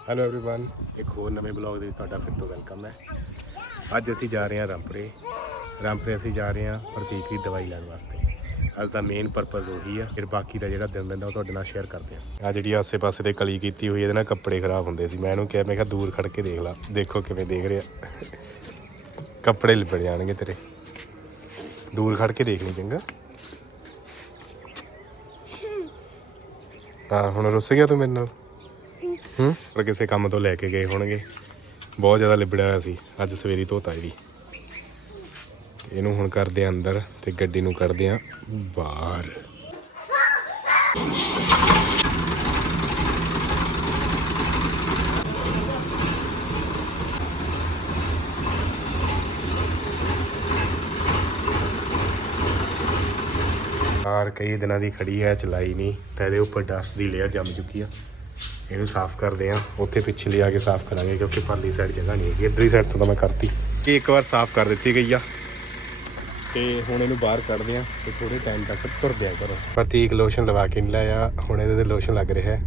Hello everyone ਇੱਕ ਹੋਰ ਨਵੇਂ ਬਲੌਗ ਦੇ ਵਿੱਚ ਤੁਹਾਡਾ ਫਿਰ ਤੋਂ ਵੈਲਕਮ ਹੈ ਅੱਜ ਅਸੀਂ ਜਾ ਰਹੇ ਹਾਂ ਰਾਮਪੁਰੇ ਰਾਮਪੁਰੇ ਅਸੀਂ ਜਾ ਰਹੇ ਹਾਂ ਪ੍ਰਤੀਕ ਦੀ ਦਵਾਈ ਲੈਣ ਵਾਸਤੇ ਅੱਜ ਦਾ ਮੇਨ ਪਰਪਸ ਉਹੀ ਆ ਫਿਰ ਬਾਕੀ ਦਾ ਜਿਹੜਾ ਦਿਨ ਰਹਿੰਦਾ ਉਹ ਤੁਹਾਡੇ ਨਾਲ ਸ਼ੇਅਰ ਕਰਦੇ ਹਾਂ ਆ ਜਿਹੜੀ ਆਸੇ-ਪਾਸੇ ਤੇ ਕਲੀ ਕੀਤੀ ਹੋਈ ਇਹਦੇ ਨਾਲ ਕੱਪੜੇ ਖਰਾਬ ਹੁੰਦੇ ਸੀ ਮੈਂ ਇਹਨੂੰ ਕਿਹਾ ਮੈਂ ਕਿਹਾ ਦੂਰ ਖੜ ਕੇ ਦੇਖ ਲਾ ਦੇਖੋ ਕਿਵੇਂ ਦੇਖ ਰਿਹਾ ਕੱਪੜੇ ਲਿਬੜ ਜਾਣਗੇ ਤੇਰੇ ਦੂਰ ਖੜ ਕੇ ਦੇਖ ਲਈ ਚੰਗਾ ਹਾਂ ਹੁਣ ਰੁੱਸ ਗਿਆ ਤੂੰ ਮੇਰੇ ਨਾਲ ਹੂੰ ਪਰ ਕਿਸੇ ਕੰਮ ਤੋਂ ਲੈ ਕੇ ਗਏ ਹੋਣਗੇ। ਬਹੁਤ ਜ਼ਿਆਦਾ ਲਿਬੜਿਆ ਹੋਇਆ ਸੀ। ਅੱਜ ਸਵੇਰੀ ਧੋਤਾ ਇਹ ਵੀ ਤੇ ਇਹਨੂੰ ਹੁਣ ਕਰਦੇ ਆ ਅੰਦਰ ਤੇ ਗੱਡੀ ਨੂੰ ਕੱਢਦੇ ਆ ਬਾਹਰ। ਕਾਰ ਕਈ ਦਿਨਾਂ ਦੀ ਖੜੀ ਹੈ, ਚਲਾਈ ਨਹੀਂ। ਤਾਂ ਇਹਦੇ ਉੱਪਰ ਡਸਟ ਦੀ ਲੇਅਰ ਜੰਮ ਚੁੱਕੀ ਆ। ਇਹਨੂੰ ਸਾਫ਼ ਕਰਦੇ ਆ। ਉੱਥੇ ਪਿੱਛੇ ਲਿਆ ਕੇ ਸਾਫ਼ ਕਰਾਂਗੇ ਕਿਉਂਕਿ ਪਰਲੀ ਸਾਈਡ ਜਗ੍ਹਾ ਨਹੀਂ ਹੈਗੀ। ਇੱਧਰਲੀ ਸਾਈਡ ਤੋਂ ਤਾਂ ਮੈਂ ਕਰਤੀ। ਕਿ ਇੱਕ ਵਾਰ ਸਾਫ਼ ਕਰ ਦਿੱਤੀ ਗਈ ਆ। ਤੇ ਹੁਣ ਇਹਨੂੰ ਬਾਹਰ ਕੱਢਦੇ ਆ ਤੇ ਥੋੜੇ ਟਾਈਮ ਤੱਕ ਤੁਰਦੇ ਆ ਕਰੋ। ਪ੍ਰਤੀਕ ਲੋਸ਼ਨ ਲਵਾ ਕੇ ਨਹੀਂ ਲਾਇਆ। ਹੁਣ ਇਹਦੇ ਤੇ ਲੋਸ਼ਨ ਲੱਗ ਰਿਹਾ ਹੈ।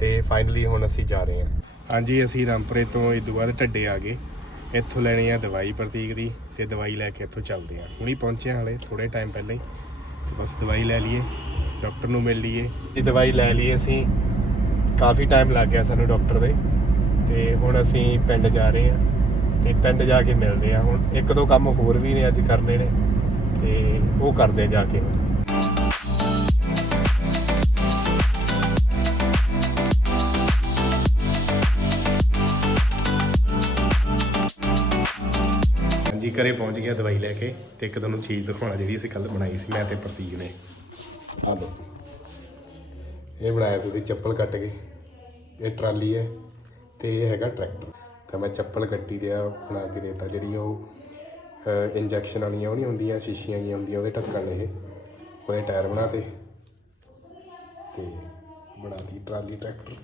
ਤੇ ਫਾਈਨਲੀ ਹੁਣ ਅਸੀਂ ਜਾ ਰਹੇ ਹਾਂ ਹਾਂਜੀ, ਅਸੀਂ ਰਾਮਪੁਰੇ ਤੋਂ ਇਹ ਤੋਂ ਬਾਅਦ ਢੱਡੇ ਆ ਗਏ। ਇੱਥੋਂ ਲੈਣੀ ਆ ਦਵਾਈ ਪ੍ਰਤੀਕ ਦੀ ਤੇ ਦਵਾਈ ਲੈ ਕੇ ਇੱਥੋਂ ਚੱਲਦੇ ਆ। ਹੁਣੀ ਪਹੁੰਚੇ ਹਾਲੇ ਥੋੜੇ ਟਾਈਮ ਪਹਿਲਾਂ ਹੀ। ਬਸ ਦਵਾਈ ਲੈ ਲਈਏ ਡਾਕਟਰ ਨੂੰ ਮਿਲ ਲਈਏ। ਇਹ ਦਵਾਈ ਲੈ ਲਈ ਅਸੀਂ ਕਾਫੀ ਟਾਈਮ ਲੱਗ ਗਿਆ ਸਾਨੂੰ ਡਾਕਟਰ ਦੇ। ਤੇ ਹੁਣ ਅਸੀਂ ਪਿੰਡ ਜਾ ਰਹੇ ਹਾਂ ਤੇ ਪਿੰਡ ਜਾ ਕੇ ਮਿਲਦੇ ਆ ਹੁਣ ਇੱਕ ਦੋ ਕੰਮ ਹੋਰ ਵੀ ਨੇ ਅੱਜ ਕਰਨੇ ਨੇ ਤੇ ਉਹ ਕਰਦੇ ਆ ਜਾ ਕੇ ਹੁਣ। ਹਾਂਜੀ, ਘਰੇ ਪਹੁੰਚ ਗਿਆ ਦਵਾਈ ਲੈ ਕੇ ਤੇ ਇੱਕ ਤੁਹਾਨੂੰ ਚੀਜ਼ ਦਿਖਾਉਣਾ ਜਿਹੜੀ ਅਸੀਂ ਕੱਲ ਬਣਾਈ ਸੀ, ਮੈਂ ਤੇ ਪ੍ਰਤੀਕ ਨੇ। ਆ ਲਓ। ਇਹ ਬਣਾਇਆ ਤੁਸੀਂ ਚੱਪਲ ਕੱਟ ਕੇ। ਇਹ ਟਰਾਲੀ ਹੈ ਤੇ ਇਹ ਹੈਗਾ ਟਰੈਕਟਰ। ਤਾਂ ਮੈਂ ਚੱਪਲ ਕੱਟੀ ਤੇ ਆ ਬਣਾ ਕੇ ਦੇਤਾ। ਜਿਹੜੀ ਉਹ ਇੰਜੈਕਸ਼ਨ ਵਾਲੀਆਂ ਉਹ ਨਹੀਂ ਹੁੰਦੀਆਂ, ਸ਼ੀਸ਼ੀਆਂ ਜਿਹੀਆਂ ਹੁੰਦੀਆਂ, ਉਹਦੇ ਢੱਕਣ ਨੇ ਇਹ। ਉਹਦੇ ਟਾਇਰ ਬਣਾਤੇ ਤੇ। ਬਣਾਤੀ ਟਰਾਲੀ ਟਰੈਕਟਰ।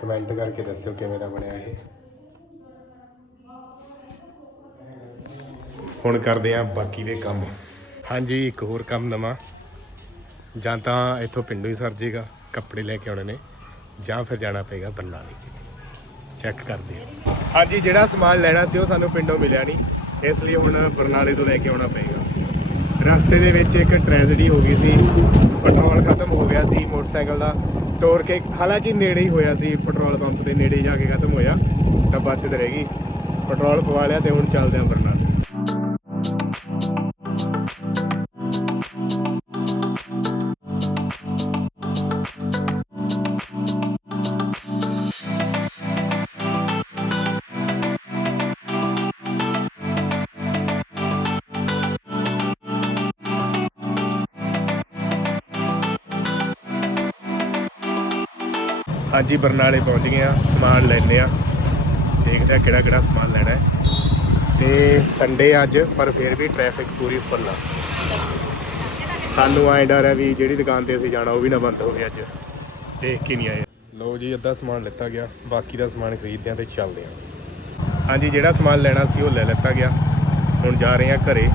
ਕਮੈਂਟ ਕਰਕੇ ਦੱਸਿਓ ਕਿਵੇਂ ਦਾ ਬਣਿਆ ਇਹ। ਹੁਣ ਕਰਦੇ ਆ ਬਾਕੀ ਦੇ ਕੰਮ। ਹਾਂਜੀ, ਇੱਕ ਹੋਰ ਕੰਮ ਨਵਾਂ। ਜਾਂ ਤਾਂ ਇੱਥੋਂ ਪਿੰਡੋਂ ਹੀ ਸਰ ਜੇਗਾ, ਕੱਪੜੇ ਲੈ ਕੇ ਆਉਣੇ ਨੇ, ਜਾਂ ਫਿਰ ਜਾਣਾ ਪਏਗਾ ਬਰਨਾਲੇ। ਚੈੱਕ ਕਰਦੇ ਆ। ਹਾਂਜੀ, ਜਿਹੜਾ ਸਮਾਨ ਲੈਣਾ ਸੀ ਉਹ ਸਾਨੂੰ ਪਿੰਡੋਂ ਮਿਲਿਆ ਨਹੀਂ, ਇਸ ਲਈ ਹੁਣ ਬਰਨਾਲੇ ਤੋਂ ਲੈ ਕੇ ਆਉਣਾ ਪਏਗਾ। ਰਸਤੇ ਦੇ ਵਿੱਚ ਇੱਕ ਟ੍ਰੈਜਡੀ ਹੋ ਗਈ ਸੀ, ਪੈਟਰੋਲ ਖਤਮ ਹੋ ਗਿਆ ਸੀ ਮੋਟਰਸਾਈਕਲ ਦਾ ਤੋੜ ਕੇ ਹਾਲਾਂਕਿ ਨੇੜੇ ਹੀ ਹੋਇਆ ਸੀ, ਪੈਟਰੋਲ ਪੰਪ ਦੇ ਨੇੜੇ ਜਾ ਕੇ ਖਤਮ ਹੋਇਆ, ਤਾਂ ਬਚਤ ਗਈ। ਪੈਟਰੋਲ ਪਵਾ ਲਿਆ ਤੇ ਹੁਣ ਚੱਲਦੇ ਆ ਬਰਨਾਲੇ। ਹਾਂਜੀ, ਬਰਨਾਲੇ ਪਹੁੰਚ ਗਏ ਆ ਸਮਾਨ ਲੈਣੇ ਆ ਦੇਖਦੇ ਆ ਕਿਹੜਾ ਕਿਹੜਾ ਸਮਾਨ ਲੈਣਾ ਹੈ। ਤੇ ਸੰਡੇ ਅੱਜ, ਪਰ ਫਿਰ ਵੀ ਟ੍ਰੈਫਿਕ ਪੂਰੀ ਫੁੱਲ ਆ। ਸਾਨੂੰ ਐਂ ਡਰ ਹੈ ਵੀ ਜਿਹੜੀ ਦੁਕਾਨ ਤੇ ਅਸੀਂ ਜਾਣਾ, ਉਹ ਵੀ ਨਾ ਬੰਦ ਹੋ ਗਿਆ ਅੱਜ। ਦੇਖ ਕੇ ਨਹੀਂ ਆਏ। ਲੋ ਜੀ, ਅੱਧਾ ਸਮਾਨ ਲਿੱਤਾ ਗਿਆ। ਬਾਕੀ ਦਾ ਸਮਾਨ ਖਰੀਦਦੇ ਆ ਤੇ ਚੱਲਦੇ ਆ ਹਾਂਜੀ, ਜਿਹੜਾ ਸਮਾਨ ਲੈਣਾ ਸੀ, ਉਹ ਲੈ ਲਿੱਤਾ ਗਿਆ। ਹੁਣ ਜਾ ਰਹੇ ਆ ਘਰੇ।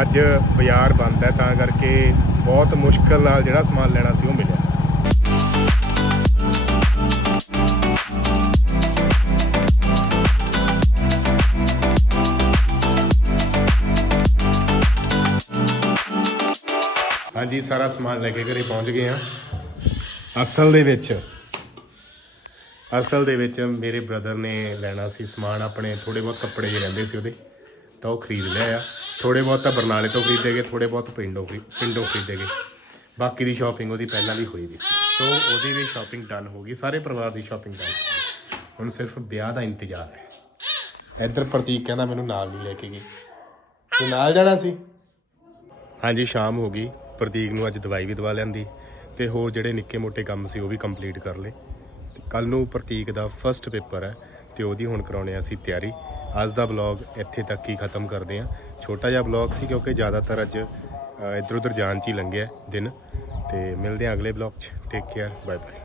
ਅੱਜ ਬਾਜ਼ਾਰ ਬੰਦ ਹੈ, ਤਾਂ ਕਰਕੇ ਬਹੁਤ ਮੁਸ਼ਕਲ ਨਾਲ ਜਿਹੜਾ ਸਮਾਨ ਲੈਣਾ ਸੀ, ਉਹ ਹਾਂਜੀ, ਸਾਰਾ ਸਮਾਨ ਲੈ ਕੇ ਘਰੇ ਪਹੁੰਚ ਗਏ ਆ ਅਸਲ ਦੇ ਵਿੱਚ, ਅਸਲ ਦੇ ਵਿੱਚ ਮੇਰੇ ਬ੍ਰਦਰ ਨੇ ਲੈਣਾ ਸੀ ਸਮਾਨ, ਆਪਣੇ ਥੋੜੇ ਬਹੁਤ ਕੱਪੜੇ ਜਿਹੇ ਰਹਿੰਦੇ ਸੀ ਉਹਦੇ, ਤਾਂ ਉਹ ਖਰੀਦ ਲਿਆ ਆ। ਥੋੜੇ ਬਹੁਤ ਤਾਂ ਬਰਨਾਲੇ ਤੋਂ ਖਰੀਦੇ ਗਏ ਥੋੜੇ ਬਹੁਤ ਪਿੰਡੋਂ ਖਰੀ- ਪਿੰਡੋਂ ਖਰੀਦੇ ਗਏ। ਬਾਕੀ ਦੀ ਸ਼ਾਪਿੰਗ ਉਹਦੀ ਪਹਿਲਾਂ ਵੀ ਹੋਈ ਵੀ ਸੀ। ਸੋ ਉਹਦੀ ਵੀ ਸ਼ਾਪਿੰਗ ਡਨ ਹੋ ਗਈ, ਸਾਰੇ ਪਰਿਵਾਰ ਦੀ ਸ਼ਾਪਿੰਗ ਡਨ ਹੁਣ ਸਿਰਫ ਵਿਆਹ ਦਾ ਇੰਤਜ਼ਾਰ ਹੈ। ਇੱਧਰ ਪ੍ਰਤੀਕ ਕਹਿੰਦਾ, ਮੈਨੂੰ ਨਾਲ ਨਹੀਂ ਲੈ ਕੇ ਗਈ। ਤੂੰ ਨਾਲ ਜਾਣਾ ਸੀ? ਹਾਂਜੀ, ਸ਼ਾਮ ਹੋ ਗਈ। ਪ੍ਰਤੀਕ ਨੂੰ ਅੱਜ ਦਵਾਈ ਵੀ ਦਵਾ ਲੈਂਦੀ ਤੇ ਹੋਰ ਜਿਹੜੇ ਨਿੱਕੇ ਮੋਟੇ ਕੰਮ ਸੀ ਉਹ ਵੀ ਕੰਪਲੀਟ ਕਰ ਲਏ। ਤੇ ਕੱਲ ਨੂੰ ਪ੍ਰਤੀਕ ਦਾ ਫਰਸਟ ਪੇਪਰ ਹੈ ਤੇ ਉਹਦੀ ਹੁਣ ਕਰਾਉਣੇ ਅਸੀਂ ਤਿਆਰੀ। ਅੱਜ ਦਾ ਵਲੌਗ ਇੱਥੇ ਤੱਕ ਹੀ ਖਤਮ ਕਰਦੇ ਹਾਂ। ਛੋਟਾ ਜਿਹਾ ਵਲੌਗ ਸੀ ਕਿਉਂਕਿ ਜ਼ਿਆਦਾਤਰ ਅੱਜ ਇੱਧਰ ਉੱਧਰ ਜਾਣ 'ਚ ਹੀ ਲੰਘਿਆ ਦਿਨ। ਤੇ ਮਿਲਦੇ ਹਾਂ ਅਗਲੇ ਵਲੌਗ 'ਚ। Take care bye bye